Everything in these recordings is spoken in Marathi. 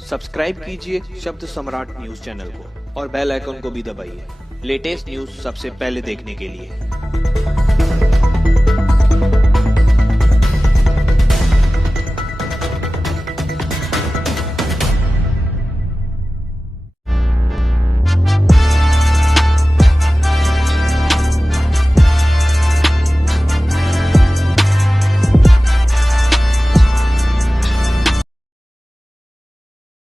सब्सक्राइब कीजिए शब्द सम्राट न्यूज चैनल को और बेल आइकन को भी दबाइए लेटेस्ट न्यूज सबसे पहले देखने के लिए।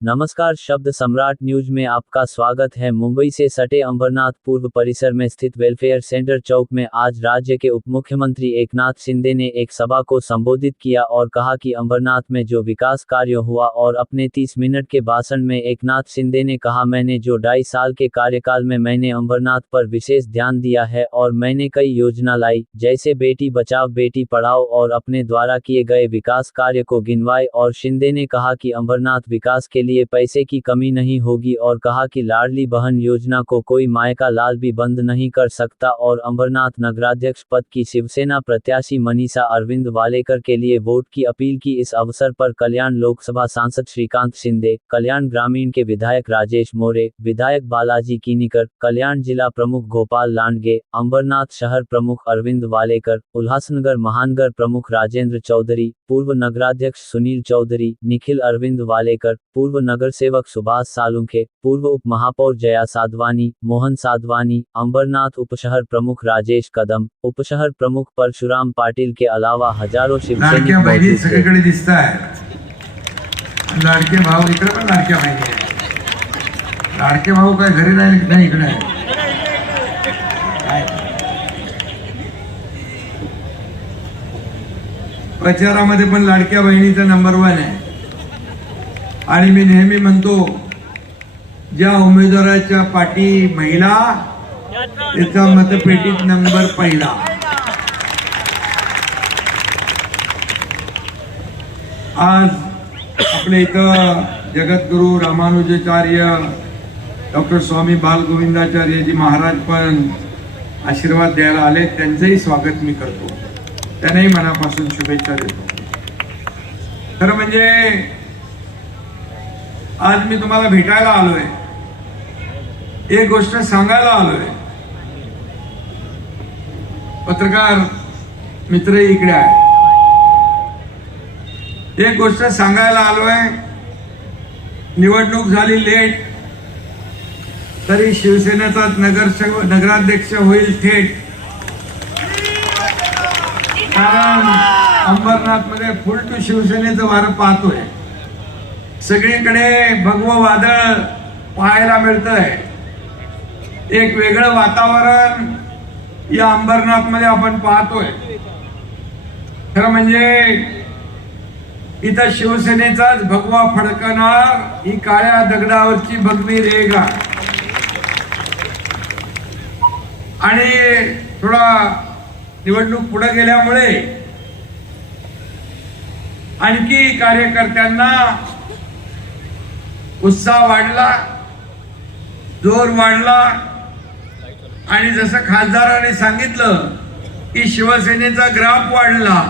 नमस्कार, शब्द सम्राट न्यूज में आपका स्वागत है। मुंबई से सटे अंबरनाथ पूर्व परिसर में स्थित वेलफेयर सेंटर चौक में आज राज्य के उप मुख्यमंत्री एकनाथ शिंदे ने एक सभा को संबोधित किया और कहा कि अंबरनाथ में जो विकास कार्य हुआ और अपने 30 मिनट के भाषण में एकनाथ शिंदे ने कहा, मैंने जो 2.5 साल के कार्यकाल में मैंने अंबरनाथ पर विशेष ध्यान दिया है और मैंने कई योजना लाई, जैसे बेटी बचाओ बेटी पढ़ाओ और अपने द्वारा किए गए विकास कार्य को गिनवाए। और शिंदे ने कहा कि अंबरनाथ विकास के लिए पैसे की कमी नहीं होगी और कहा कि लाडली बहन योजना को कोई माय का लाल भी बंद नहीं कर सकता। और अंबरनाथ नगराध्यक्ष पद की शिवसेना प्रत्याशी मनीषा अरविंद वालेकर के लिए वोट की अपील की। इस अवसर पर कल्याण लोकसभा सांसद श्रीकांत शिंदे, कल्याण ग्रामीण के विधायक राजेश मोरे, विधायक बालाजी कीनीकर, कल्याण जिला प्रमुख गोपाल लांडगे, अंबरनाथ शहर प्रमुख अरविंद वालेकर, उल्लासनगर महानगर प्रमुख राजेंद्र चौधरी, पूर्व नगराध्यक्ष सुनील चौधरी, निखिल अरविंद वालेकर, पूर्व नगर सेवक सुभाष सालुंखे, पूर्व उप महापौर जया साधवानी, मोहन साधवानी, अंबरनाथ उपशहर प्रमुख राजेश कदम, उपशहर प्रमुख परशुराम पाटिल के अलावा हजारों शिवसैनिक मौजूद सगळीकडे दिसतायत। लाडके भाऊ इकडे पण लाडक्या बहिणी आहेत। लाडके भाऊ काय घरी नाही इकडे आहे। प्रचारामध्ये पण लाडक्या बहिणीचा नंबर 1 आहे। आणि मी नेहमी म्हणतो, ज्या उमेदवाराच्या पाठी महिला त्याचा मतपेटीत नंबर पहिला। आज आपल्या इथं जगद्गुरु रामानुजाचार्य डॉक्टर स्वामी बालगोविंदाचार्यजी महाराज पण आशीर्वाद द्यायला आले। त्यांचंही स्वागत मी करतो, त्यांनाही मनापासून शुभेच्छा देतो। खरं म्हणजे आज मी तुम्हाला भेटायला आलोय, एक गोष्ट सांगायला आलोय। पत्रकार मित्र इकडे आहे। एक गोष्ट सांगायला आलोय। निवडणूक झाली लेट तरी शिवसेनेचा नगराध्यक्ष होईल थेट, कारण अंबरनाथ मध्ये फुल टू शिवसेनेचं वारं पाहतोय। सगळीकडे भगवं वादळ पाहायला मिळतंय। एक वेगळं वातावरण या अंबरनाथ मध्ये आपण पाहतोय। खरं म्हणजे इथं शिवसेनेचाच भगवा फडकणार ही काळ्या दगडावरची भगवी रेघ आहे। आणि थोडा निवडणूक पुढे गेल्यामुळे आणखी कार्यकर्त्यांना उत्साह वाढला, जोर वाढला। आणि जसं खासदाराने सांगितलं की शिवसेनेचा ग्राफ वाढला,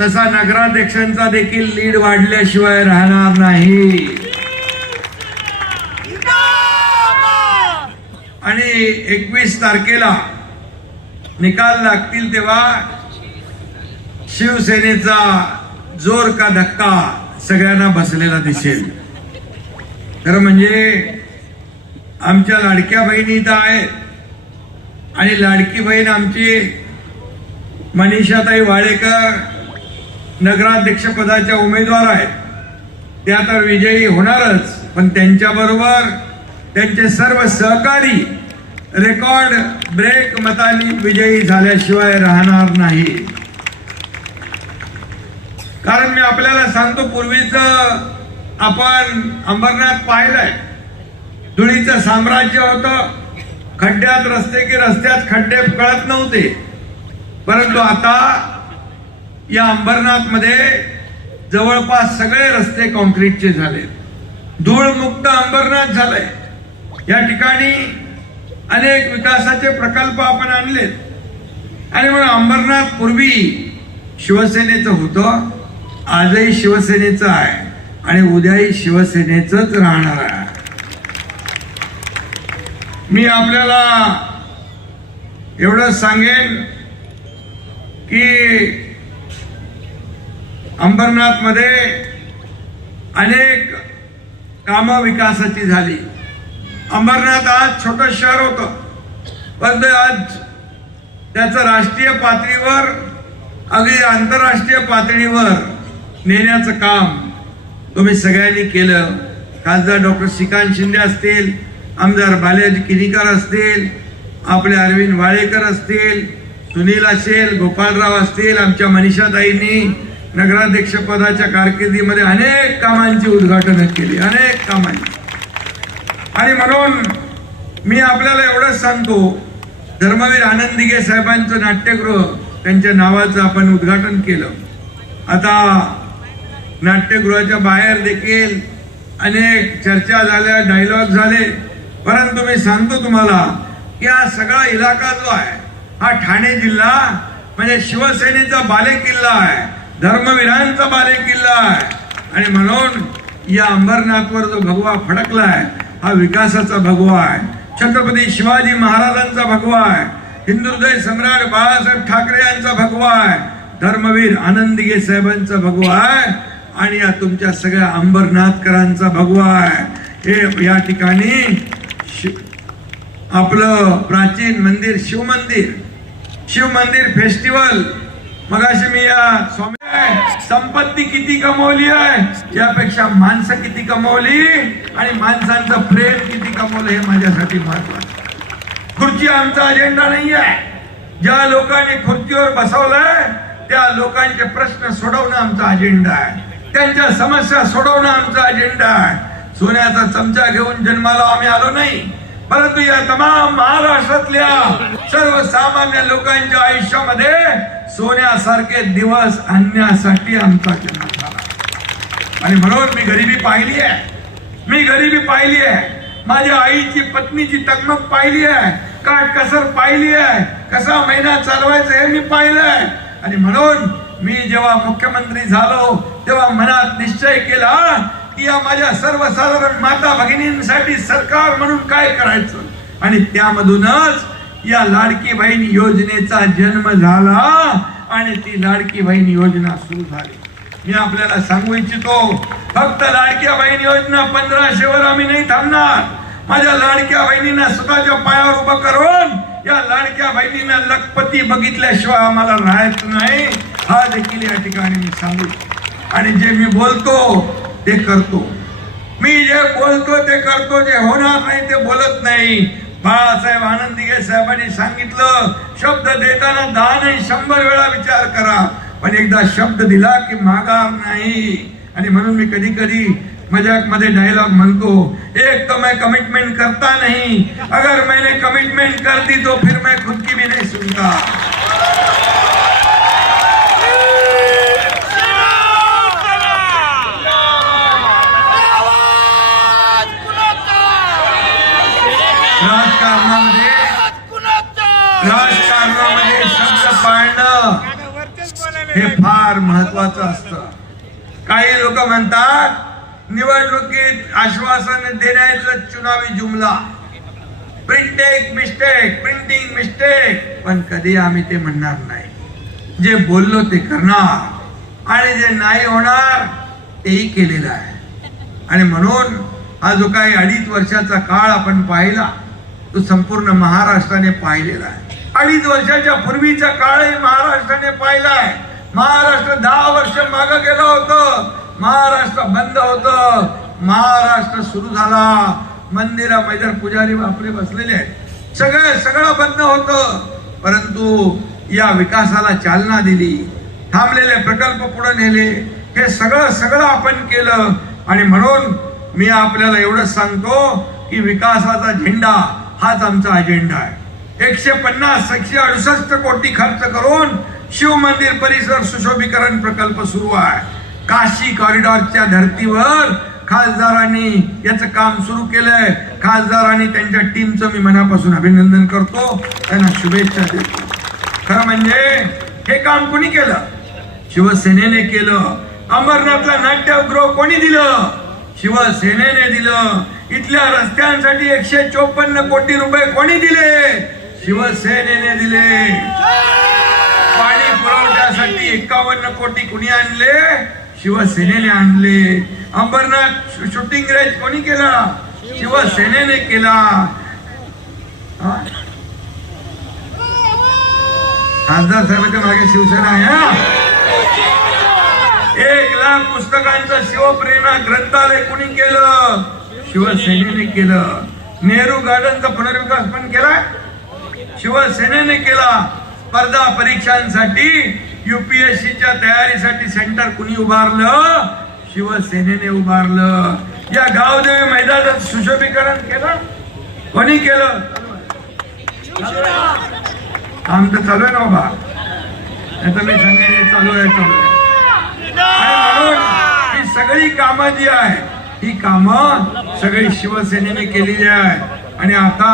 तसा नगराध्यक्षांचा देखील लीड वाढल्याशिवाय राहणार नाही। आणि 21 तारखेला निकाल लागतील तेव्हा शिवसेनेचा जोर का धक्का सगळ्यांना बसलेला दिसेल। खरं म्हणजे आमच्या लाडक्या बहिणी इथं आहेत आणि लाडकी बहीण आमची मनीषाताई वाळेकर नगराध्यक्ष पदाच्या उमेदवार आहेत। त्या तर विजयी होणारच, पण त्यांच्याबरोबर त्यांचे सर्व सहकारी रेकॉर्ड ब्रेक मतांनी विजयी झाल्याशिवाय राहणार नाही। कारण मी आपल्याला सांगतो, पूर्वीचं आपण अंबरनाथ पाहिलंय, धुळीचं साम्राज्य होतं। खड्ड्यात रस्ते की रस्त्यात खड्डे कळत नव्हते, परंतु आता या अंबरनाथ मध्ये जवळपास सगळे रस्ते कॉन्क्रीटचे झाले। धूळ मुक्त अंबरनाथ झालंय। या ठिकाणी अनेक विकासाचे प्रकल्प आपण आणलेत आणि मग अंबरनाथ पूर्वी शिवसेनेचं होतं, आजही शिवसेनेचं आहे। आणि उद्याही शिवसेनेचंच राहणार आहे. मी आपल्याला एवढं सांगेन की अंबरनाथ मध्ये अनेक कामं विकासाची झाली. अंबरनाथ आज छोटं शहर होतं, पण आज त्याचं राष्ट्रीय पातळीवर अगदी आंतरराष्ट्रीय पातळीवर नेण्याचं काम तुम्ही सगळ्यांनी केलं. खासदार डॉक्टर श्रीकांत शिंदे असतील, आमदार बालाजी किनीकर असतील, आपले अरविंद वाळेकर असतील, सुनील असेल, गोपालराव असतील, आमच्या मनीषाताईंनी नगराध्यक्ष पदाच्या कारकिर्दीमध्ये अनेक कामांची उद्घाटन केली, अनेक कामांची. आणि म्हणून मी आपल्याला एवढंच सांगतो, धर्मवीर आनंद दिघे साहेबांचं नाट्यगृह त्यांच्या नावाचं आपण उद्घाटन केलं. आता नाट्यगृहाच्या बाहेर देखील अनेक चर्चा झाल्या, डायलॉग झाले, परंतु मी सांगतो तुम्हाला की हा सगळा इलाका जो आहे हा ठाणे जिल्हा म्हणजे शिवसेनेचा बालेकिल्ला आहे, धर्मवीरांचा बालेकिल्ला आहे. आणि म्हणून या अंबरनाथवर जो भगवा फडकलाय हा विकासाचा भगवा आहे, छत्रपती शिवाजी महाराजांचा भगवा आहे, हिंदुहृदय सम्राट बाळासाहेब ठाकरे यांचा भगवा आहे, धर्मवीर आनंद दिघे साहेबांचा भगवा आहे आणि या तुमच्या सगळ्या अंबरनाथकरांचा भगवा आहे. हे या ठिकाणी आपलं प्राचीन मंदिर शिव मंदिर फेस्टिवल, मगाशी मी या स्वामी संपत्ती किती कमवली आहे यापेक्षा माणसं किती कमवली आणि माणसांचं प्रेम किती कमवलं हे माझ्यासाठी महत्वाचं. खुर्ची आमचा अजेंडा नाही आहे. ज्या लोकांनी खुर्चीवर बसवलंय त्या लोकांचे प्रश्न सोडवणं आमचा अजेंडा आहे, त्यांच्या समस्या सोडवणं आमचा अजेंडा आहे. सोन्याचा चमचा घेऊन जन्माला आम्ही आलो नाही, परंतु या तमाम महाराष्ट्रातल्या सर्वसामान्य लोकांच्या आयुष्यामध्ये सोन्यासारखे दिवस आणण्यासाठी आमचा जन्म झाला. आणि म्हणून मी गरिबी पाहिली आहे, माझ्या आईची पत्नीची तगमग पाहिली आहे, काटकसर पाहिली आहे, कसा महिना चालवायचा हे मी पाहिलंय. आणि म्हणून मी जेव्हा मुख्यमंत्री झालो तेव्हा मनात निश्चय केला की या माझ्या सर्वसाधारण माता भगिनींसाठी सरकार म्हणून काय करायचं. आणि त्यामधूनच या लाडकी बहीण योजनेचा जन्म झाला आणि ती लाडकी बहीण योजना सुरू झाली. मी आपल्याला सांगू इच्छितो, फक्त लाडक्या बहीण योजना 1500 वर आम्ही नाही थांबणार. माझ्या लाडक्या बहिणींना स्वतःच्या पायावर उभं करून या लाडक्या बहिणींना लखपती बघितल्याशिवाय आम्हाला राहायचं नाही, हा देखील या ठिकाणी मी सांगू. आणि जे मी बोलतो ते करतो, मी जे बोलतो ते करतो, जे होणार नाही ते बोलत नाही. बाळासाहेब आनंद दिघे साहेबांनी सांगितलं, शब्द देताना 10 नाही 100 वेळा विचार करा, पण एकदा शब्द दिला की माघार नाही. आणि म्हणून मी कधी कधी मजाक मध्ये डायलॉग म्हणतो, एक तो मैं कमिटमेंट करता नहीं, अगर मैंने कमिटमेंट कर दी तो फिर मैं खुद की भी नहीं सुनता. राजकारणामध्ये शब्द पाळणं हे फार महत्वाचं असतं. काही लोक म्हणतात निवडणुकीत आश्वासन देण्याचं चुनावी जुमला, प्रिंटिंग मिस्टेक, पण कधी आम्ही ते म्हणणार नाही. जे बोललो ते करणार आणि जे नाही होणार तेही केलेलं आहे. आणि म्हणून हा जो काही 2.5 वर्षाचा काळ आपण पाहिला तो संपूर्ण महाराष्ट्राने पाहिलेला आहे. 2.5 वर्षाच्या पूर्वीचा काळही महाराष्ट्राने पाहिलाय. महाराष्ट्र 10 वर्ष मागे गेलं होतं, महाराष्ट्र बंद होतं, महाराष्ट्र सुरू झाला. मंदिरामध्ये पुजारी आपले बसलेले आहेत, सगळं बंद होतं, परंतु या विकासाला चालना दिली, थांबलेले प्रकल्प पुढे नेले, हे सगळं आपण केलं. आणि म्हणून मी आपल्याला एवढंच सांगतो की विकासाचा झेंडा हाच आमचा अजेंडा आहे. 168 कोटी खर्च करून शिव मंदिर परिसर सुशोभीकरण प्रकल्प सुरू आहे. काशी कॉरिडॉरच्या धर्तीवर खासदारांनी याचं काम सुरू केलंय. खासदारांनी त्यांच्या टीमचं मी मनापासून अभिनंदन करतो, त्यांना शुभेच्छा देतो. खरं म्हणजे हे काम कोणी केलं? शिवसेनेने केलं. अंबरनाथला नाट्यगृह कोणी दिलं? शिवसेनेने दिलं. इथल्या रस्त्यांसाठी 154 कोटी रुपये कोणी दिले? शिवसेनेने दिले. पाणी पुरवठ्यासाठी 51 कोटी कुणी आणले? शिवसेनेने आणले. अंबरनाथ शूटिंग रेंज कोणी केला? शिवसेनेने केला. खासदार साहेबांच्या मागे शिवसेना आहे. 1 लाख पुस्तकांचं शिवप्रेरणा ग्रंथालय कोणी केलं? शिवसेनेने केलं. नेहरू गार्डनचा पुनर्विकास पण केला, शिवसेनेने केला. स्पर्धा परीक्षांसाठी UPSCच्या तयारीसाठी सेंटर कुणी उभारलं? शिवसेनेने उभारलं. या गावदेवी मैदानात सुशोभीकरण केलं कोणी केलं? काम तर चालू आहे ना बाबा, आता मी सांगेन चालू आहे. आणि म्हणून ही सगळी कामं जी आहे ही कामं सगळी शिवसेनेने केलेली आहे. आणि आता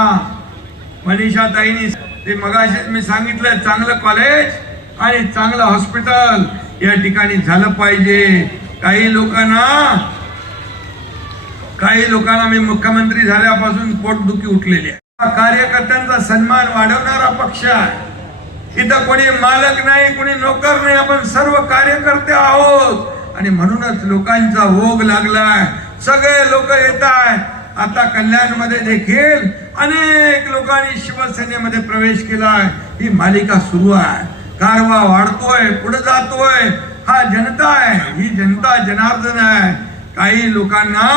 मनीषाताईंनी ते मगाशीच मी सांगितलं, चांगलं कॉलेज आणि चांगलं हॉस्पिटल या ठिकाणी झालं पाहिजे. काही लोकांना मी मुख्यमंत्री झाल्यापासून पोटदुखी उठलेली आहे. कार्यकर्त्यांचा सन्मान वाढवणारा पक्ष आहे. इथं कोणी मालक नाही, कोणी नोकर नाही, आपण सर्व कार्यकर्ते आहोत. आणि म्हणूनच लोकांचा ओघ लागलाय. सगळे लोक येत आहेत. आता कल्याणमध्ये देखील अनेक लोकांनी शिवसेनेमध्ये प्रवेश केलाय. ही मालिका सुरू आहे. कारवा वाढतोय, पुढे जातोय. हा जनता आहे, ही जनता जनार्दन आहे. काही लोकांना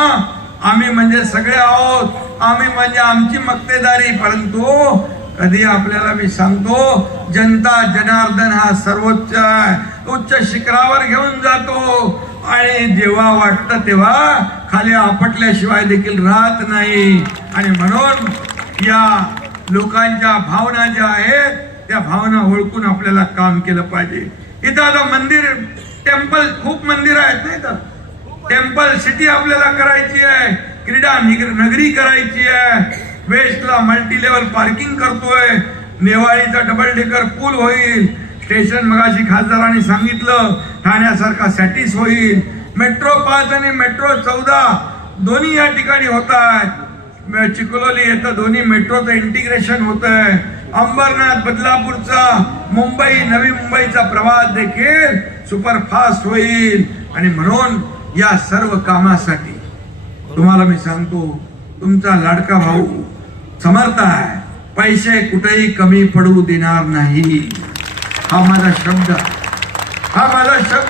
आम्ही म्हणजे सगळे आहोत, आम्ही म्हणजे आमची मक्तेदारी, परंतु कधी आपल्याला मी सांगतो जनता जनार्दन हा सर्वोच्च आहे, उच्च शिखरावर घेऊन जातो. आणि जेव्हा वाटतं तेव्हा खाली आपटल्याशिवाय देखील राहत नाही. आणि म्हणून या लोकांच्या भावना ज्या आहेत त्या भावना ओळखून आपल्याला काम केलं पाहिजे. इथं आता मंदिर, टेम्पल, खूप मंदिर आहेत नाही तर टेम्पल सिटी आपल्याला करायची आहे. क्रीडा नगरी करायची आहे. वेस्टला मल्टी लेवल पार्किंग करतोय. नेवाळीचा डबल डेकर पूल होईल. स्टेशन मगाशी खासदारांनी सांगितलं ठाण्यासारखा सॅटिस होईल. मेट्रो 5 आणि मेट्रो 14 दोन्ही या ठिकाणी होत आहे. चिखलोली येतं दोन्ही मेट्रोचं इंटिग्रेशन होत आहे. अंबरनाथ बदलापूरचा मुंबई, नवी मुंबईचा प्रवास देखील सुपरफास्ट होईल. आणि म्हणून या सर्व कामासाठी तुम्हाला मी सांगतो, तुमचा लाडका भाऊ समर्थ आहे. पैसे कुठेही कमी पडू देणार नाही. हा माझा शब्द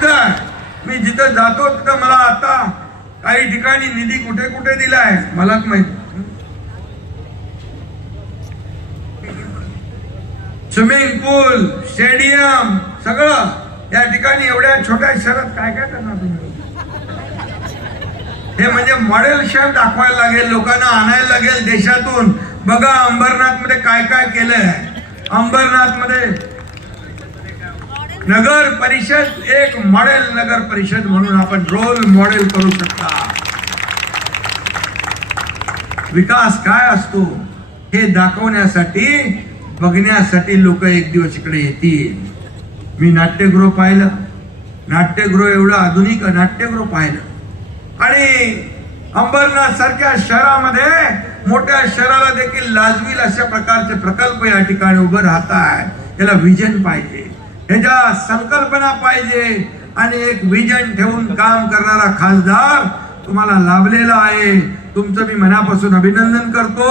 आहे. मी जिथं जातो तिथं मला आता काही ठिकाणी निधी कुठे कुठे दिलाय मला माहित. स्विमिंग पूल, स्टेडियम सगळं या ठिकाणी. एवढ्या छोट्या शहरात काय काय करणार तुम्ही? हे म्हणजे मॉडेल शहर दाखवायला लागेल, लोकांना आणायला लागेल देशातून. बघा अंबरनाथ मध्ये काय काय केलंय. अंबरनाथ मध्ये नगर परिषद एक मॉडेल नगर परिषद म्हणून आपण रोल मॉडेल करू शकता. विकास काय असतो हे दाखवण्यासाठी, बघण्यासाठी लोक एक दिवस इकडे येतील. मी नाट्यगृह पाहिलं, नाट्यगृह एवढं आधुनिक नाट्यगृह पाहिलं. आणि अंबरनाथ सारख्या शहरामध्ये, मोठ्या शहराला देखील लाजवील अशा प्रकारचे प्रकल्प या ठिकाणी उभं राहत आहे. याला विजन पाहिजे, ह्याच्या संकल्पना पाहिजे. आणि एक विजन ठेवून काम करणारा खासदार तुम्हाला लाभलेला आहे. तुमचं मी मनापासून अभिनंदन करतो.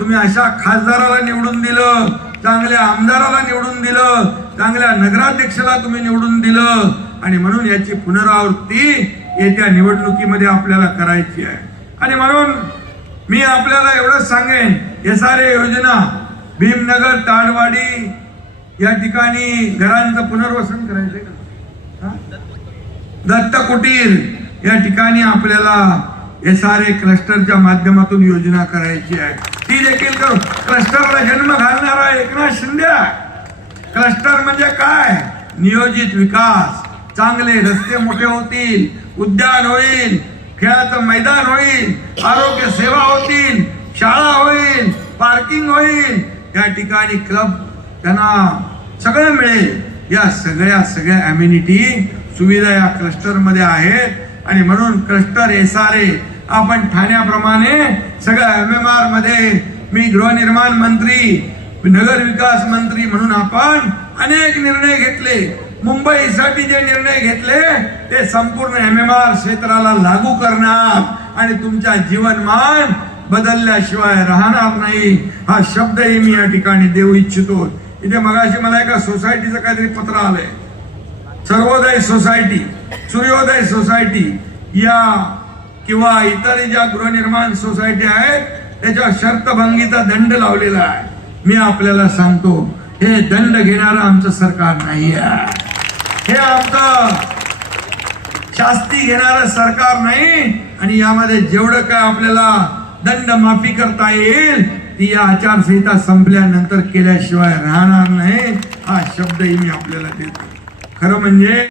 तुम्ही अशा खासदाराला निवडून दिलं, चांगल्या आमदाराला निवडून दिलं, चांगल्या नगराध्यक्षाला तुम्ही निवडून दिलं. आणि म्हणून याची पुनरावृत्ती येत्या निवडणुकीमध्ये आपल्याला करायची आहे. आणि म्हणून मी आपल्याला एवढंच सांगेन, SRA योजना, भीमनगर, ताडवाडी या ठिकाणी घरांचं पुनर्वसन करायचंय का? दत्त कुटीर या ठिकाणी आपल्याला SRA क्लस्टरच्या माध्यमातून योजना करायची आहे. ती देखील करू. क्लस्टरला जन्म घालणारा एकनाथ शिंदे. क्लस्टर म्हणजे काय? नियोजित विकास. चांगले रस्ते मोठे होतील, उद्यान होईल, खेळाचं मैदान होईल, आरोग्य सेवा होतील, शाळा होईल, पार्किंग होईल, त्या ठिकाणी क्लब त्यांना सगळं मिळेल. या सगळ्या अम्युनिटी सुविधा या क्लस्टरमध्ये आहेत आणि म्हणून क्लस्टर SRA आपण ठाण्याप्रमाणे सगळ्या MMR मध्ये मी गृहनिर्माण मंत्री, नगर विकास मंत्री म्हणून आपण अनेक निर्णय घेतले. मुंबईसाठी जे निर्णय घेतले ते संपूर्ण MMR क्षेत्राला लागू करणार आणि तुमच्या जीवनमान बदलल्याशिवाय राहणार नाही हा शब्दही मी या ठिकाणी देऊ इच्छितो. इथे मगाशी मला एका सोसायटीचं काहीतरी पत्र आलंय, सर्वोदय सोसायटी, सूर्योदय सोसायटी या किंवा इतर ज्या गृहनिर्माण सोसायटी आहेत त्याच्या शर्तभंगीचा दंड लावलेला आहे. मी आपल्याला सांगतो हे दंड घेणारं आमचं सरकार नाही आहे, हे आमचं शास्ती घेणारं सरकार नाही. आणि यामध्ये जेवढं काय आपल्याला दंड माफी करता येईल ती या आचारसंहिता संपल्यानंतर केल्याशिवाय राहणार नाही हा शब्दही मी आपल्याला देतो. खरं म्हणजे